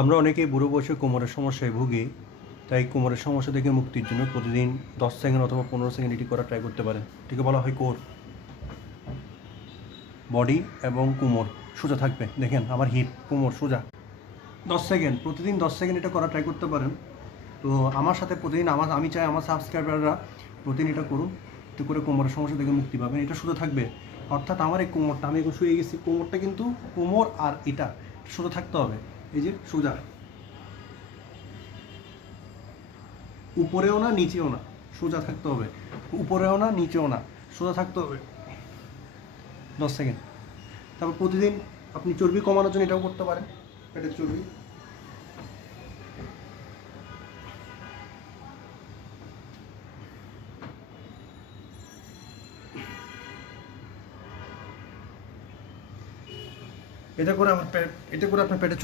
আমরা অনেকেই বুড়ো বয়সে কোমরের সমস্যায় ভুগি। তাই কোমরের সমস্যা থেকে মুক্তির জন্য প্রতিদিন 10 সেকেন্ড অথবা 15 সেকেন্ড এটি করা ট্রাই করতে পারেন। এটিকে বলা হয় কোর। বডি এবং কোমর সোজা থাকবে। দেখেন আমার হিপ কোমর সোজা। 10 সেকেন্ড, প্রতিদিন 10 সেকেন্ড এটা করা ট্রাই করতে পারেন। তো আমার সাথে প্রতিদিন আমি চাই আমার সাবস্ক্রাইবাররা প্রতিদিন এটা করুন। এতে করে কোমরের সমস্যা থেকে মুক্তি পাবেন। এটা সোজা থাকবে, অর্থাৎ আমার এই কোমরটা, আমি এখন শুয়ে গেছি, কোমরটা কিন্তু কোমর আর এটা সোজা থাকতে হবে। এই যে সোজা, উপরেও না নিচেও না, সোজা থাকতে হবে। উপরেও না নিচেও না, সোজা থাকতে হবে। 10 সেকেন্ড। তারপর প্রতিদিন আপনি চর্বি কমানোর জন্য এটাও করতে পারেন। পেটের চর্বি, এটা করে আপনার পেটে